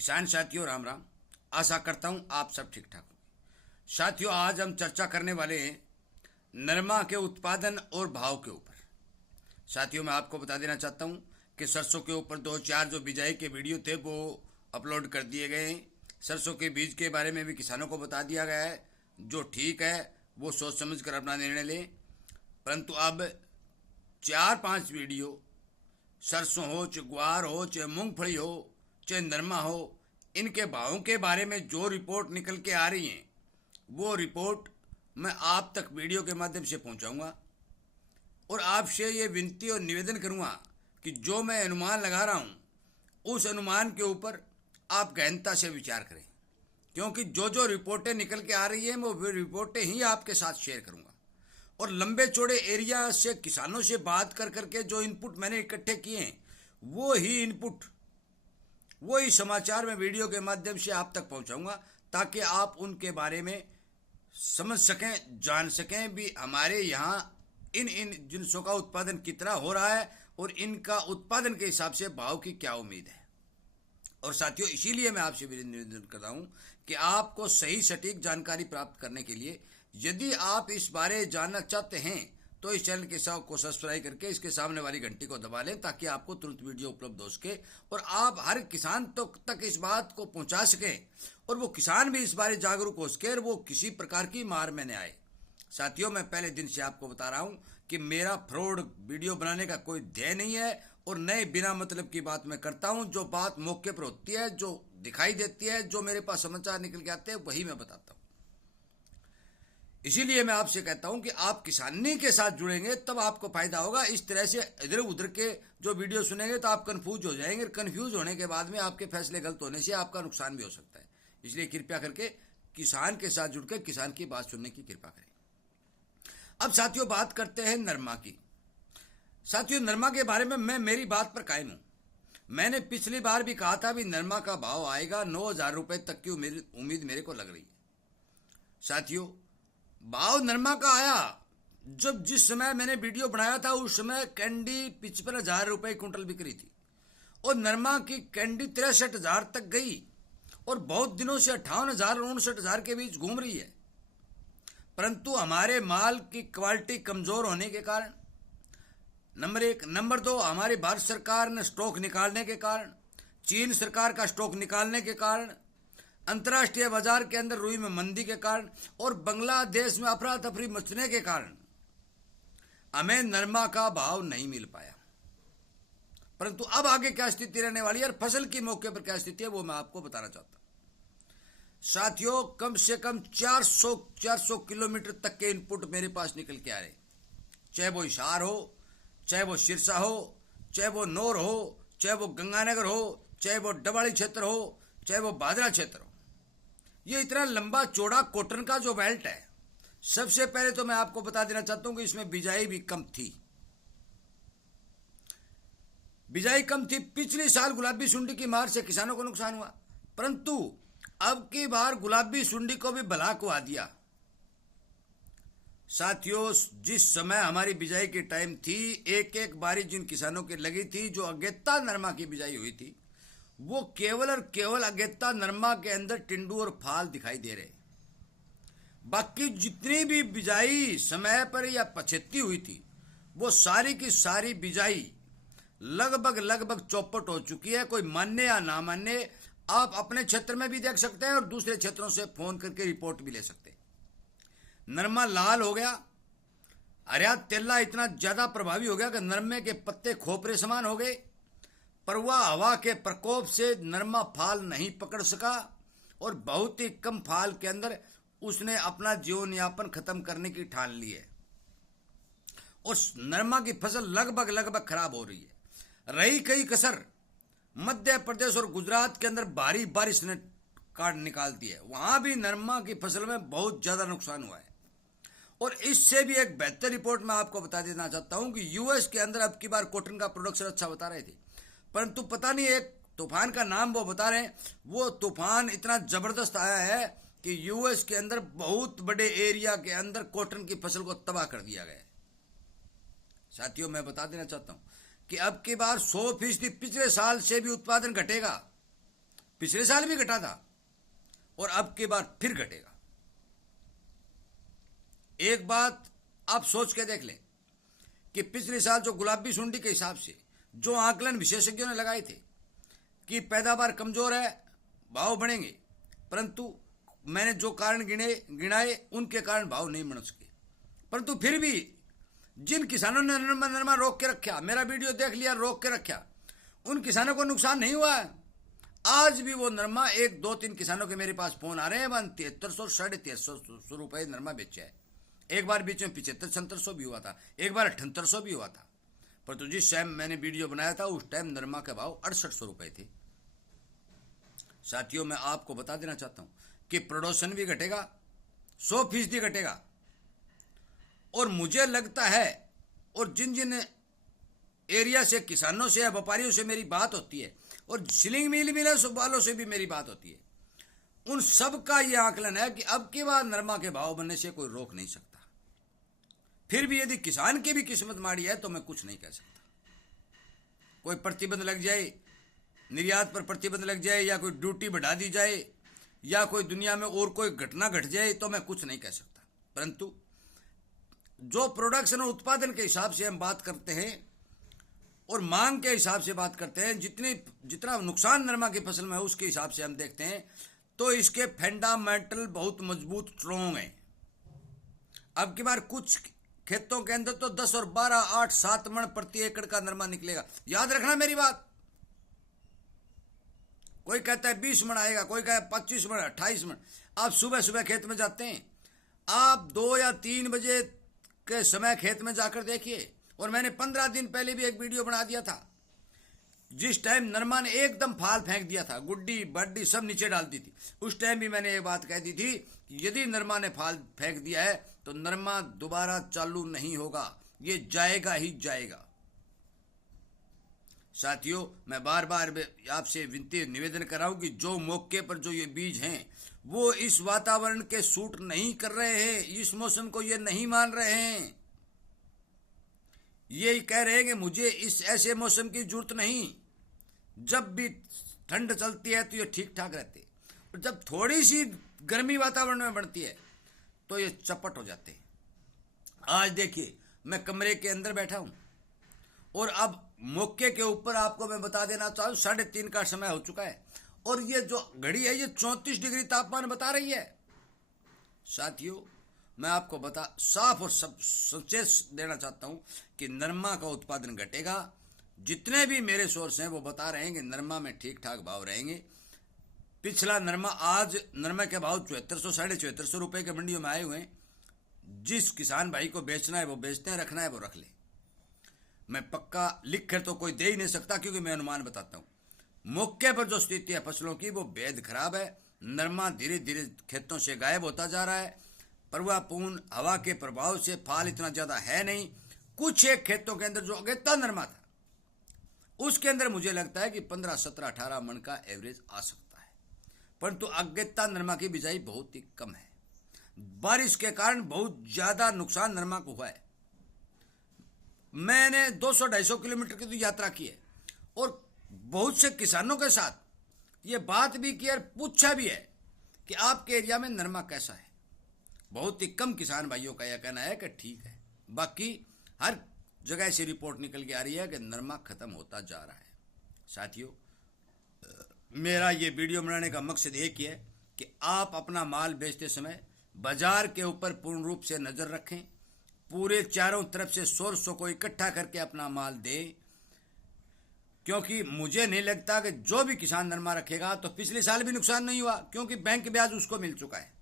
किसान साथियों राम राम। आशा करता हूं आप सब ठीक ठाक होंगे। साथियों, आज हम चर्चा करने वाले हैं नरमा के उत्पादन और भाव के ऊपर। साथियों, मैं आपको बता देना चाहता हूं कि सरसों के ऊपर 2-4 जो बिजाई के वीडियो थे वो अपलोड कर दिए गए हैं। सरसों के बीज के बारे में भी किसानों को बता दिया गया है। जो ठीक है वो सोच समझ कर अपना निर्णय लें। परंतु अब 4-5 वीडियो सरसों हो, चाहे ग्वार हो, चाहे मूंगफली हो, चाहे नरमा हो, इनके भावों के बारे में जो रिपोर्ट निकल के आ रही हैं वो रिपोर्ट मैं आप तक वीडियो के माध्यम से पहुंचाऊंगा। और आपसे ये विनती और निवेदन करूंगा कि जो मैं अनुमान लगा रहा हूं उस अनुमान के ऊपर आप गहनता से विचार करें, क्योंकि जो जो रिपोर्टें निकल के आ रही हैं वो रिपोर्टें ही आपके साथ शेयर करूंगा। और लंबे चौड़े एरिया से किसानों से बात कर करके जो इनपुट मैंने इकट्ठे किए हैं वो ही इनपुट, वो ही समाचार मैं वीडियो के माध्यम से आप तक पहुंचाऊंगा, ताकि आप उनके बारे में समझ सकें, जान सकें भी हमारे यहाँ इन जिनसों का उत्पादन कितना हो रहा है और इनका उत्पादन के हिसाब से भाव की क्या उम्मीद है। और साथियों, इसीलिए मैं आपसे निवेदन करता हूं कि आपको सही सटीक जानकारी प्राप्त करने के लिए यदि आप इस बारे जानना चाहते हैं तो इस चैनल के साथ को सब्सक्राइब करके इसके सामने वाली घंटी को दबा लें, ताकि आपको तुरंत वीडियो उपलब्ध हो सके और आप हर किसान तक इस बात को पहुंचा सकें और वो किसान भी इस बारे जागरूक हो सके और वो किसी प्रकार की मार में न आए। साथियों, मैं पहले दिन से आपको बता रहा हूं कि मेरा फ्रॉड वीडियो बनाने का कोई ध्येय नहीं है और नए बिना मतलब की बात मैं करता हूं। जो बात मौके पर होती है, जो दिखाई देती है, जो मेरे पास समाचार निकल के आते हैं वही मैं बताता हूं। इसीलिए मैं आपसे कहता हूं कि आप किसानी के साथ जुड़ेंगे तब आपको फायदा होगा। इस तरह से इधर उधर के जो वीडियो सुनेंगे तो आप कंफ्यूज हो जाएंगे। कंफ्यूज होने के बाद में आपके फैसले गलत होने से आपका नुकसान भी हो सकता है। इसलिए कृपया करके किसान के साथ जुड़कर किसान की बात सुनने की कृपा करें। अब साथियों, बात करते हैं नरमा की। साथियों, नरमा के बारे में मैं मेरी बात पर कायम हूं। मैंने पिछली बार भी कहा था भी नरमा का भाव आएगा 9,000 रुपए तक की उम्मीद मेरे को लग रही है। साथियों, भाव नरमा का आया जब जिस समय मैंने वीडियो बनाया था उस समय कैंडी 55,000 रुपए क्विंटल बिक रही थी और नरमा की कैंडी 63,000 तक गई और बहुत दिनों से 58,000 और 59,000 के बीच घूम रही है। परंतु हमारे माल की क्वालिटी कमजोर होने के कारण, नंबर 1, नंबर 2, हमारी भारत सरकार ने स्टॉक निकालने के कारण, चीन सरकार का स्टॉक निकालने के कारण, अंतर्राष्ट्रीय बाजार के अंदर रुई में मंदी के कारण और बांग्लादेश में अफरा तफरी मचने के कारण हमें नरमा का भाव नहीं मिल पाया। परंतु अब आगे क्या स्थिति रहने वाली है और फसल की मौके पर क्या स्थिति है वो मैं आपको बताना चाहता हूं। साथियों, कम से कम 400 किलोमीटर तक के इनपुट मेरे पास निकल के आ रहे, चाहे वो हिसार हो, चाहे वो सिरसा हो, चाहे वो नौर हो, चाहे वो गंगानगर हो, चाहे वो डबाड़ी क्षेत्र हो, चाहे वो बादरा क्षेत्र हो। ये इतना लंबा चौड़ा कॉटन का जो बेल्ट है, सबसे पहले तो मैं आपको बता देना चाहता हूं कि इसमें बिजाई भी कम थी। बिजाई कम थी। पिछले साल गुलाबी सुंडी की मार से किसानों को नुकसान हुआ, परंतु अब की बार गुलाबी सुंडी को भी भला को आ दिया। साथियों, जिस समय हमारी बिजाई की टाइम थी, एक एक बारी जिन किसानों की लगी थी, जो अगेता नरमा की बिजाई हुई थी, वो केवल और केवल अगेता नरमा के अंदर टिंडू और फाल दिखाई दे रहे। बाकी जितनी भी बिजाई समय पर या पछेती हुई थी वो सारी की सारी बिजाई लगभग चौपट हो चुकी है। कोई मान्य या ना मान्य, आप अपने क्षेत्र में भी देख सकते हैं और दूसरे क्षेत्रों से फोन करके रिपोर्ट भी ले सकते हैं। नरमा लाल हो गया, हरा तेला इतना ज्यादा प्रभावी हो गया कि नरमे के पत्ते खोपरे समान हो गए। परवा हवा के प्रकोप से नरमा फाल नहीं पकड़ सका और बहुत ही कम फाल के अंदर उसने अपना जीवन यापन खत्म करने की ठान ली है और नरमा की फसल लगभग खराब हो रही है। रही कई कसर, मध्य प्रदेश और गुजरात के अंदर भारी बारिश ने काट निकाल दी है, वहां भी नरमा की फसल में बहुत ज्यादा नुकसान हुआ है। और इससे भी एक बेहतर रिपोर्ट मैं आपको बता देना चाहता हूं कि यूएस के अंदर अब की बार कॉटन का प्रोडक्शन अच्छा बता रहे थे, परंतु पता नहीं एक तूफान का नाम वो बता रहे हैं, वो तूफान इतना जबरदस्त आया है कि यूएस के अंदर बहुत बड़े एरिया के अंदर कॉटन की फसल को तबाह कर दिया गया है। साथियों, मैं बता देना चाहता हूं कि अब की बार 100% पिछले साल से भी उत्पादन घटेगा। पिछले साल भी घटा था और अब की बार फिर घटेगा। एक बात आप सोच के देख लें कि पिछले साल जो गुलाबी सुंडी के हिसाब से जो आकलन विशेषज्ञों ने लगाए थे कि पैदावार कमजोर है, भाव बढ़ेंगे, परंतु मैंने जो कारण गिनाए उनके कारण भाव नहीं बढ़ सके। परंतु फिर भी जिन किसानों ने नरमा रोक के रखा, मेरा वीडियो देख लिया, रोक के रखा, उन किसानों को नुकसान नहीं हुआ है। आज भी वो नरमा 1-2-3 किसानों के मेरे पास फोन आ रहे हैं, 7300 350 रुपए नरमा बेचा है। एक बार बीच में 75-77 भी हुआ था, एक बार 7800 भी हुआ था। परंतु जिस टाइम मैंने वीडियो बनाया था उस टाइम नरमा के भाव 6800 रुपए थे। साथियों, मैं आपको बता देना चाहता हूं कि प्रोडक्शन भी घटेगा, 100% घटेगा। और मुझे लगता है, और जिन जिन एरिया से किसानों से या व्यापारियों से मेरी बात होती है और सिलिंग मिल वालों से भी मेरी बात होती है, उन सब का यह आकलन है कि अब की बार नरमा के भाव बनने से कोई रोक नहीं सकता। फिर भी यदि किसान की भी किस्मत माड़ी है तो मैं कुछ नहीं कह सकता। कोई प्रतिबंध लग जाए, निर्यात पर प्रतिबंध लग जाए, या कोई ड्यूटी बढ़ा दी जाए, या कोई दुनिया में और कोई घटना घट जाए तो मैं कुछ नहीं कह सकता। परंतु जो प्रोडक्शन और उत्पादन के हिसाब से हम बात करते हैं और मांग के हिसाब से बात करते हैं, जितना नुकसान नरमा की फसल में है उसके हिसाब से हम देखते हैं, तो इसके फंडामेंटल बहुत मजबूत स्ट्रॉन्ग है। अब की बार कुछ खेतों के अंदर तो 10 और 12, 8, 7 मण प्रति एकड़ का नरमा निकलेगा। याद रखना मेरी बात। कोई कहता है 20 मण आएगा, कोई कहता है 25 मण, 28 मण। आप सुबह सुबह खेत में जाते हैं, आप 2 या 3 बजे के समय खेत में जाकर देखिए। और मैंने 15 दिन पहले भी एक वीडियो बना दिया था, जिस टाइम नरमा ने एकदम फाल फेंक दिया था, गुड्डी बड्डी सब नीचे डाल दी थी। उस टाइम भी मैंने ये बात कह दी थी, यदि नरमा ने फाल फेंक दिया है तो नरमा दोबारा चालू नहीं होगा, ये जाएगा ही जाएगा। साथियों, मैं बार बार आपसे विनती निवेदन कर रहा हूं कि जो मौके पर जो ये बीज हैं वो इस वातावरण के सूट नहीं कर रहे हैं, इस मौसम को ये नहीं मान रहे हैं। ये कह रहे हैं कि मुझे इस ऐसे मौसम की जरूरत नहीं। जब भी ठंड चलती है तो ये ठीक ठाक रहते, और जब थोड़ी सी गर्मी वातावरण में बढ़ती है तो ये चपट हो जाते हैं। आज देखिए, मैं कमरे के अंदर बैठा हूं और अब मौके के ऊपर आपको मैं बता देना चाहूँ 3:30 का समय हो चुका है और ये जो घड़ी है ये 34 डिग्री तापमान बता रही है। साथियों, मैं आपको साफ और सचेत देना चाहता हूं कि नरमा का उत्पादन घटेगा। जितने भी मेरे सोर्स हैं वो बता रहे हैं कि नरमा में ठीक ठाक भाव रहेंगे। पिछला नरमा, आज नरमा के भाव 7400 7450 रुपए के मंडियों में आए हुए हैं। जिस किसान भाई को बेचना है वो बेचते हैं, रखना है वो रख ले। मैं पक्का लिख कर तो कोई दे ही नहीं सकता, क्योंकि मैं अनुमान बताता हूं। मौके पर जो स्थिति है फसलों की वो बेहद खराब है। नरमा धीरे धीरे खेतों से गायब होता जा रहा है। प्रवाहपूर्ण हवा के प्रभाव से फाल इतना ज्यादा है नहीं। कुछ एक खेतों के अंदर जो अगेता नरमा था उसके अंदर मुझे लगता है कि 15, 17, 18 मन का एवरेज आ सकता है, परंतु अगेता नरमा की बिजाई बहुत ही कम है। बारिश के कारण बहुत ज्यादा नुकसान नरमा को हुआ है। मैंने 200-250 किलोमीटर की तो यात्रा की है और बहुत से किसानों के साथ ये बात भी की और पूछा भी है कि आपके एरिया में नरमा कैसा है। बहुत ही कम किसान भाइयों का यह कहना है कि ठीक है। बाकी हर जगह से रिपोर्ट निकल के आ रही है कि नरमा खत्म होता जा रहा है। साथियों, मेरा ये वीडियो बनाने का मकसद एक ही है कि आप अपना माल बेचते समय बाजार के ऊपर पूर्ण रूप से नजर रखें, पूरे चारों तरफ से सोर्सों को इकट्ठा करके अपना माल दें, क्योंकि मुझे नहीं लगता कि जो भी किसान नरमा रखेगा तो पिछले साल भी नुकसान नहीं हुआ, क्योंकि बैंक ब्याज उसको मिल चुका है।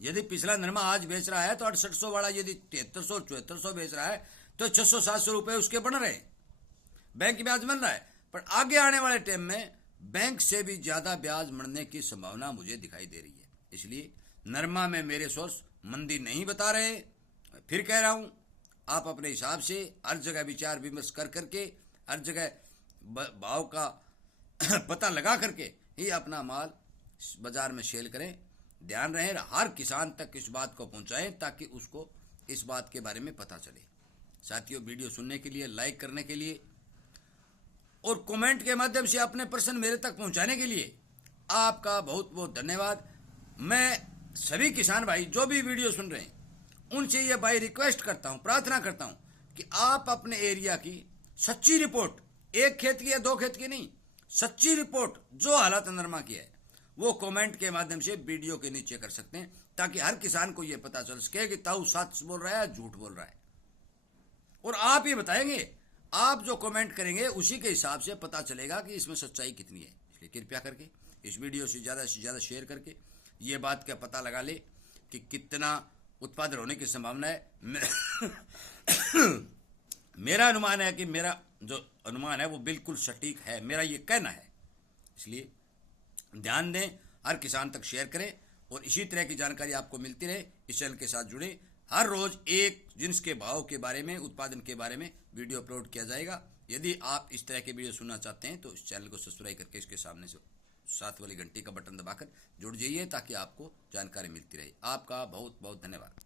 यदि पिछला नरमा आज बेच रहा है तो 6800 वाला यदि 7300 7400 बेच रहा है तो 600-700 रुपए उसके बन रहे, बैंक ब्याज मिल रहा है। पर आगे आने वाले टाइम में बैंक से भी ज्यादा ब्याज मिलने की संभावना मुझे दिखाई दे रही है। इसलिए नरमा में मेरे सोर्स मंदी नहीं बता रहे। फिर कह रहा हूं, आप अपने हिसाब से हर जगह विचार विमर्श कर करके, हर जगह भाव का पता लगा करके ही अपना माल बाजार में सेल करें। ध्यान रहे, हर किसान तक इस बात को पहुंचाएं ताकि उसको इस बात के बारे में पता चले। साथियों, वीडियो सुनने के लिए, लाइक करने के लिए और कमेंट के माध्यम से अपने प्रश्न मेरे तक पहुंचाने के लिए आपका बहुत बहुत धन्यवाद। मैं सभी किसान भाई जो भी वीडियो सुन रहे हैं उनसे ये भाई रिक्वेस्ट करता हूं, प्रार्थना करता हूं कि आप अपने एरिया की सच्ची रिपोर्ट, एक खेत की या दो खेत की नहीं, सच्ची रिपोर्ट जो हालात नरमा की है वो कमेंट के माध्यम से वीडियो के नीचे कर सकते हैं, ताकि हर किसान को यह पता चल सके कि ताऊ सच बोल रहा है झूठ बोल रहा है। और आप ये बताएंगे, आप जो कमेंट करेंगे उसी के हिसाब से पता चलेगा कि इसमें सच्चाई कितनी है। इसलिए कृपया करके इस वीडियो से ज़्यादा शेयर करके ये बात का पता लगा ले कि कितना उत्पादन होने की संभावना है। मेरा अनुमान है कि मेरा जो अनुमान है वो बिल्कुल सटीक है, मेरा ये कहना है। इसलिए ध्यान दें, हर किसान तक शेयर करें और इसी तरह की जानकारी आपको मिलती रहे। इस चैनल के साथ जुड़े, हर रोज एक जिन्स के भाव के बारे में, उत्पादन के बारे में वीडियो अपलोड किया जाएगा। यदि आप इस तरह के वीडियो सुनना चाहते हैं तो इस चैनल को सब्सक्राइब करके इसके सामने से साथ वाली घंटी का बटन दबाकर जुड़ जाइए, ताकि आपको जानकारी मिलती रहे। आपका बहुत बहुत धन्यवाद।